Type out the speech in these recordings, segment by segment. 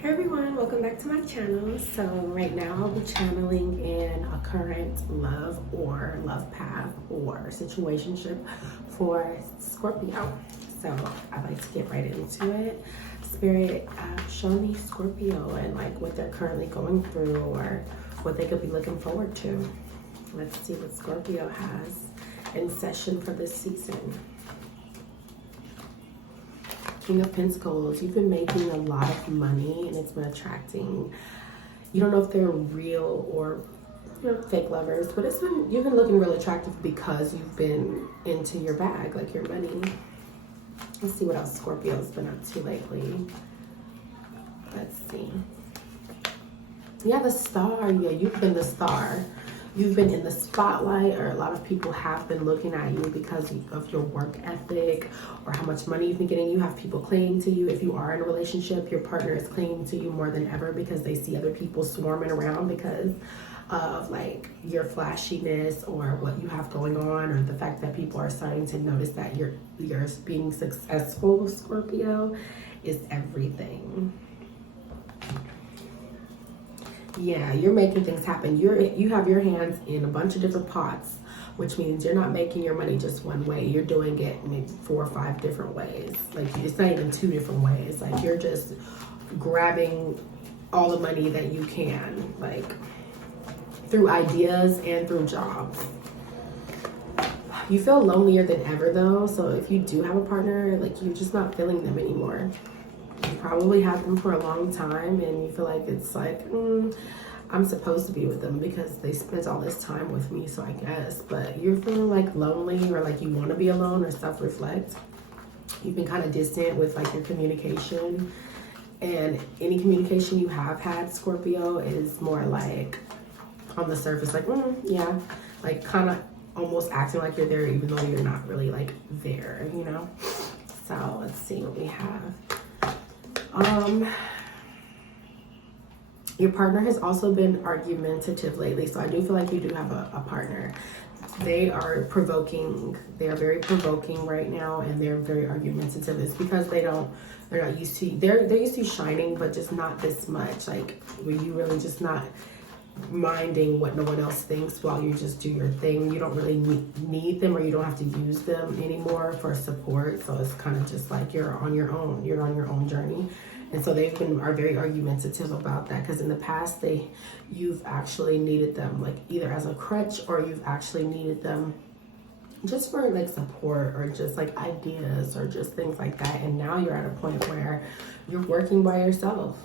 Hey everyone, welcome back to my channel. So right now I'll be channeling in a current love or love path or situationship for Scorpio. So I'd like to get right into it. Spirit, show me Scorpio and like what they're currently going through or what they could be looking forward to. Let's see what Scorpio has in session for this season. King of Pentacles, you've been making a lot of money and it's been attracting, you don't know if they're real or fake lovers, but you've been looking real attractive because you've been into your bag, like your money. Let's see what else Scorpio's been up to lately. Let's see. Yeah, the star. Yeah, you've been the star. You've been in the spotlight, or a lot of people have been looking at you because of your work ethic or how much money you've been getting. You have people clinging to you. If you are in a relationship, your partner is clinging to you more than ever because they see other people swarming around because of like your flashiness or what you have going on, or the fact that people are starting to notice that you're being successful. Scorpio is everything. Yeah, you're making things happen. You have your hands in a bunch of different pots, which means you're not making your money just one way. You're doing it maybe 4 or 5 different ways. Like it's not even 2 different ways. Like you're just grabbing all the money that you can, like through ideas and through jobs. You feel lonelier than ever though. So if you do have a partner, like you're just not feeling them anymore. You probably had them for a long time and you feel like it's like, I'm supposed to be with them because they spent all this time with me, so I guess. But you're feeling like lonely or like you want to be alone or self-reflect. You've been kind of distant with like your communication, and any communication you have had, Scorpio, is more like on the surface, like, yeah, like kind of almost acting like you're there even though you're not really like there, you know? So let's see what we have. Your partner has also been argumentative lately, so I do feel like you do have a partner. They are provoking. They are very provoking right now, and they're very argumentative. It's because they're not used to. They're used to shining, but just not this much. Like where you really just not minding what no one else thinks while you just do your thing. You don't really need them, or you don't have to use them anymore for support. So it's kind of just like you're on your own. You're on your own journey. And so are very argumentative about that, because in the past you've actually needed them like either as a crutch, or you've actually needed them just for like support or just like ideas or just things like that. And now you're at a point where you're working by yourself.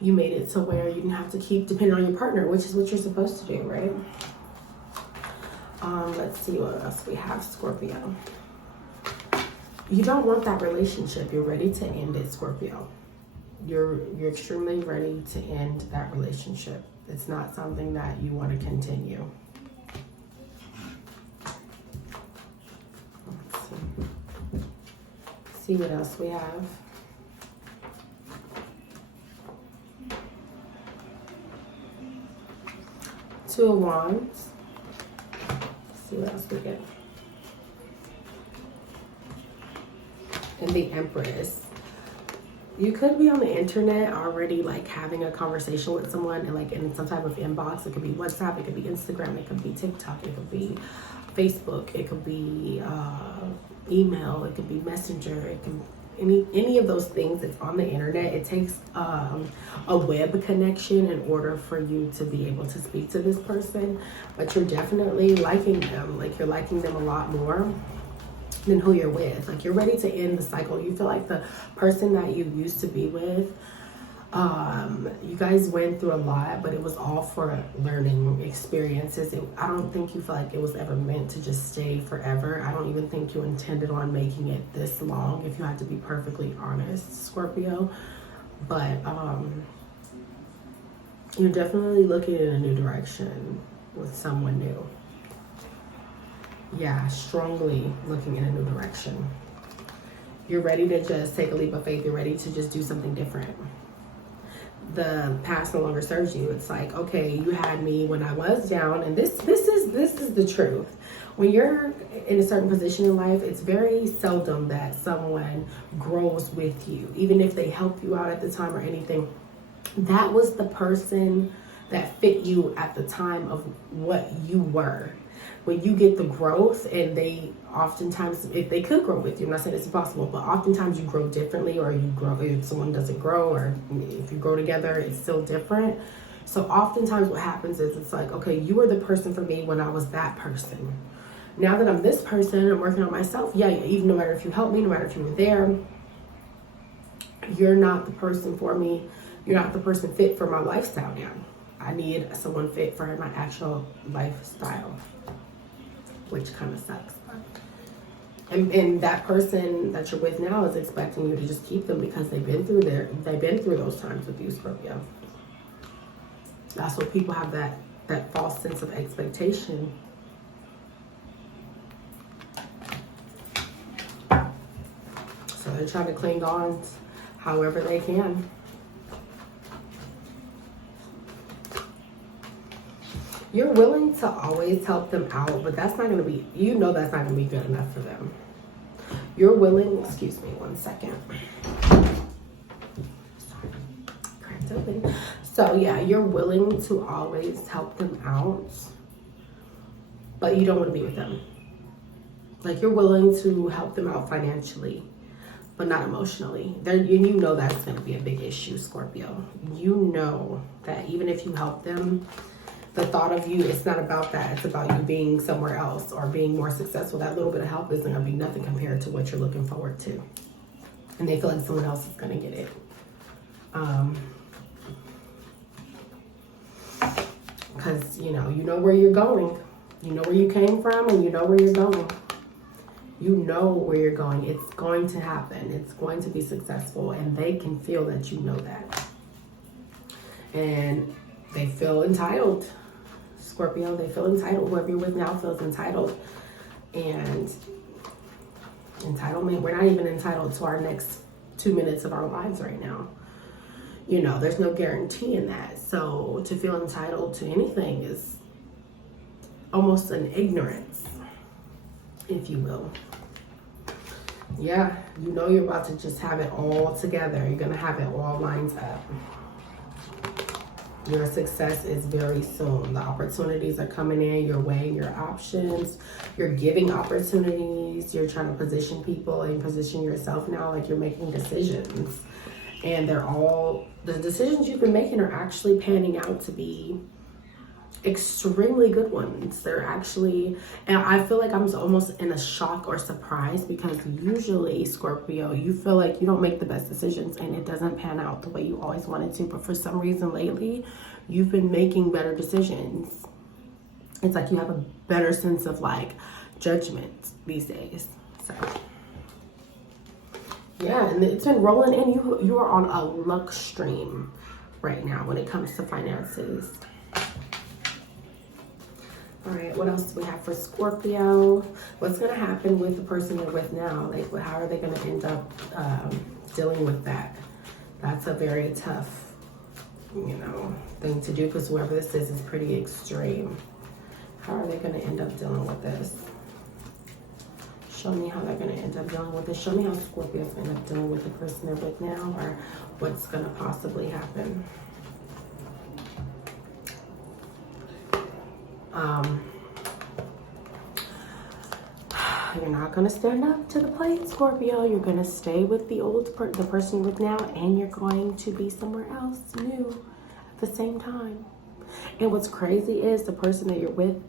You made it to where you didn't have to keep depending on your partner, which is what you're supposed to do, right? Let's see what else we have, Scorpio. You don't want that relationship. You're ready to end it, Scorpio. You're extremely ready to end that relationship. It's not something that you want to continue. Let's see what else we have. Two of Wands. Let's see what else we get. And the Empress. You could be on the internet already like having a conversation with someone and like in some type of inbox. It could be WhatsApp, it could be Instagram, it could be TikTok, it could be Facebook, it could be email, it could be Messenger, it can any of those things that's on the internet. It takes a web connection in order for you to be able to speak to this person, but you're definitely liking them. Like you're liking them a lot more than who you're with. Like you're ready to end the cycle. You feel like the person that you used to be with, you guys went through a lot, but it was all for learning experiences. I don't think you feel like it was ever meant to just stay forever. I don't even think you intended on making it this long, if you had to be perfectly honest, Scorpio. But you're definitely looking in a new direction with someone new. Yeah, strongly looking in a new direction. You're ready to just take a leap of faith. You're ready to just do something different. the past no longer serves you. It's like, okay, you had me when I was down, and this is the truth. When you're in a certain position in life, it's very seldom that someone grows with you, even if they help you out at the time or anything. That was the person that fit you at the time of what you were. When you get the growth, and they oftentimes, if they could grow with you, I'm not saying it's impossible, but oftentimes you grow differently, or you grow, if someone doesn't grow, or if you grow together, it's still different. So oftentimes what happens is, it's like, okay, you were the person for me when I was that person. Now that I'm this person, I'm working on myself. Yeah, even no matter if you helped me, no matter if you were there, you're not the person for me. You're not the person fit for my lifestyle now. I need someone fit for my actual lifestyle, which kind of sucks. And that person that you're with now is expecting you to just keep them because they've been through those times with you, Scorpio. That's what people have, that false sense of expectation. So they're trying to cling on however they can. You're willing to always help them out, but that's not going to be, that's not going to be good enough for them. You're willing, excuse me, one second. Cracked open. So yeah, you're willing to always help them out, but you don't want to be with them. Like, you're willing to help them out financially, but not emotionally. You know that's going to be a big issue, Scorpio. You know that even if you help them, the thought of you, it's not about that. It's about you being somewhere else or being more successful. That little bit of help isn't going to be nothing compared to what you're looking forward to. And they feel like someone else is going to get it. Because, you know where you're going. You know where you came from, and you know where you're going. You know where you're going. It's going to happen. It's going to be successful, and they can feel that you know that. And they feel entitled. Scorpio, they feel entitled. Whoever you're with now feels entitled. And entitlement, we're not even entitled to our next 2 minutes of our lives right now. There's no guarantee in that. So to feel entitled to anything is almost an ignorance, if you will. Yeah, you're about to just have it all together. You're going to have it all lined up. Your success is very soon. The opportunities are coming in. You're weighing your options. You're giving opportunities. You're trying to position people and position yourself now like you're making decisions. And the decisions you've been making are actually panning out to be extremely good ones. They're actually, and I feel like I'm almost in a shock or surprise, because usually, Scorpio, you feel like you don't make the best decisions and it doesn't pan out the way you always wanted to. But for some reason lately, you've been making better decisions. It's like you have a better sense of judgment these days. So yeah, and it's been rolling in. You are on a luck stream right now when it comes to finances. All right, what else do we have for Scorpio? What's going to happen with the person you're with now? How are they going to end up dealing with that? That's a very tough, thing to do, because whoever this is pretty extreme. How are they going to end up dealing with this? Show me how they're going to end up dealing with this. Show me how Scorpio's going to end up dealing with the person they're with now, or what's going to possibly happen. You're not going to stand up to the plate, Scorpio. You're going to stay with the person you're with now, and you're going to be somewhere else new at the same time. And what's crazy is the person that you're with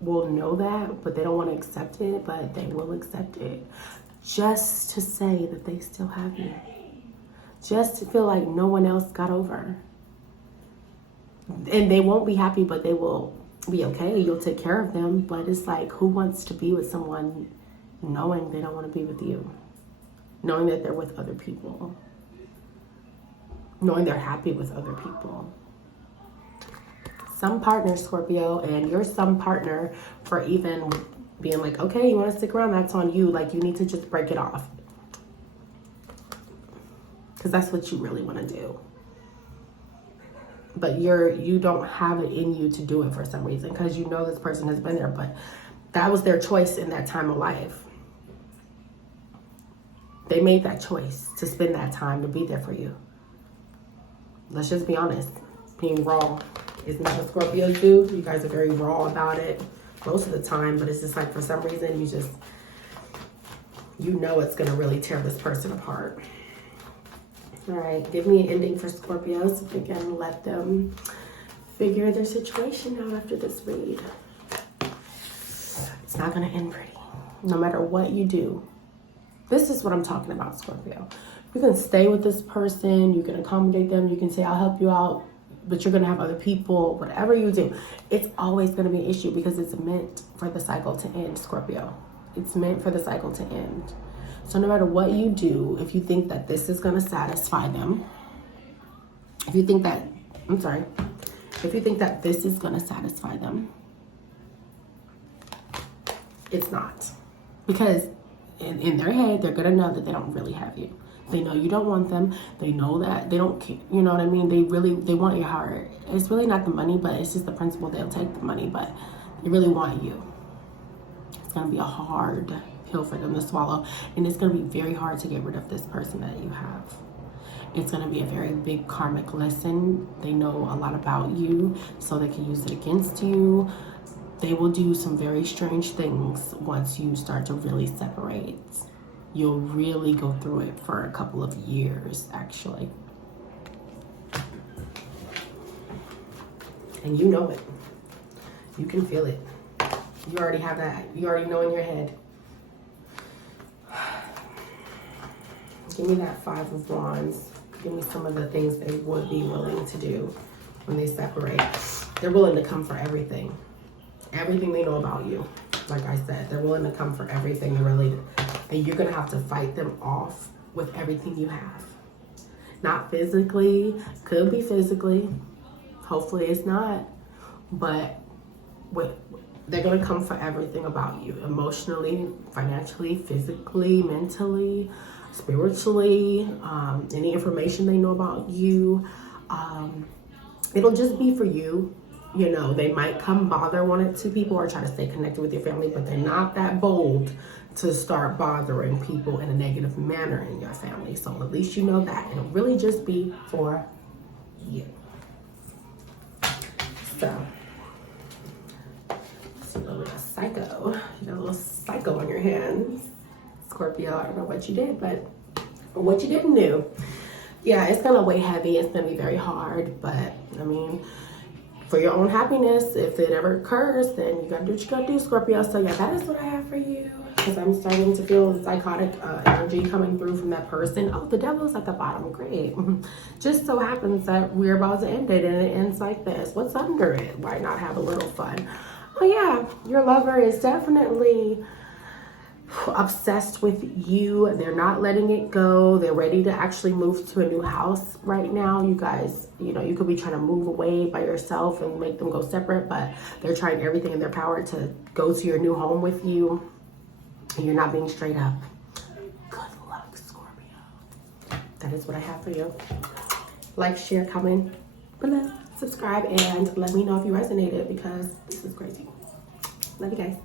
will know that, but they don't want to accept it, but they will accept it just to say that they still have you. Just to feel like no one else got over. And they won't be happy, but they will be okay. You'll take care of them. But it's like, who wants to be with someone knowing they don't want to be with you? Knowing that they're with other people. Knowing they're happy with other people. Some partner, Scorpio, and you're some partner for even being like, okay, you want to stick around, that's on you. Like, you need to just break it off. Because that's what you really want to do. but you don't have it in you to do it for some reason, because you know this person has been there, but that was their choice in that time of life. They made that choice to spend that time to be there for you. Let's just be honest. Being raw isn't that what Scorpios do? You guys are very raw about it most of the time, but it's just like for some reason you know it's going to really tear this person apart. All right, give me an ending for Scorpios if we can let them figure their situation out after this read. It's not going to end pretty, no matter what you do. This is what I'm talking about, Scorpio. You can stay with this person, you can accommodate them, you can say, I'll help you out, but you're going to have other people. Whatever you do, it's always going to be an issue because it's meant for the cycle to end, Scorpio. It's meant for the cycle to end. So no matter what you do, if you think that this is going to satisfy them, if you think that this is going to satisfy them, it's not. Because in their head, they're going to know that they don't really have you. They know you don't want them. They know that they don't, you know what I mean? They want your heart. It's really not the money, but it's just the principle. They'll take the money, but they really want you. It's going to be a hard pill for them to swallow. And it's going to be very hard to get rid of this person that you have. It's going to be a very big karmic lesson. They know a lot about you, so they can use it against you. They will do some very strange things once you start to really separate. You'll really go through it for a couple of years, actually. And you know it. You can feel it. You already have that. You already know in your head. Give me that 5 of Wands. Give me some of the things they would be willing to do when they separate. They're willing to come for everything. Everything they know about you. Like I said, they're willing to come for everything they're related. And you're going to have to fight them off with everything you have. Not physically. Could be physically. Hopefully it's not. But they're going to come for everything about you. Emotionally, financially, physically, mentally, spiritually. Any information they know about you. It'll just be for you. You know, they might come bother 1 or 2 people or try to stay connected with your family, but they're not that bold to start bothering people in a negative manner in your family. So at least you know that. It'll really just be for you. So, a little psycho. You got a little psycho on your hands. Scorpio, I don't know what you did, but or what you didn't do. Yeah, it's going to weigh heavy. It's going to be very hard, but I mean, for your own happiness, if it ever occurs, then you gotta do what you gotta do, Scorpio. So yeah, that is what I have for you. Because I'm starting to feel the psychotic energy coming through from that person. Oh, the devil's at the bottom. Great. Just so happens that we're about to end it and it ends like this. What's under it? Why not have a little fun? Oh yeah, your lover is definitely obsessed with you. They're not letting it go. They're ready to actually move to a new house right now. You guys, you know, you could be trying to move away by yourself and make them go separate, but they're trying everything in their power to go to your new home with you. And you're not being straight up. Good luck, Scorpio. That is what I have for you. Like, share, comment below, subscribe, and let me know if you resonated, because this is crazy. Love you guys.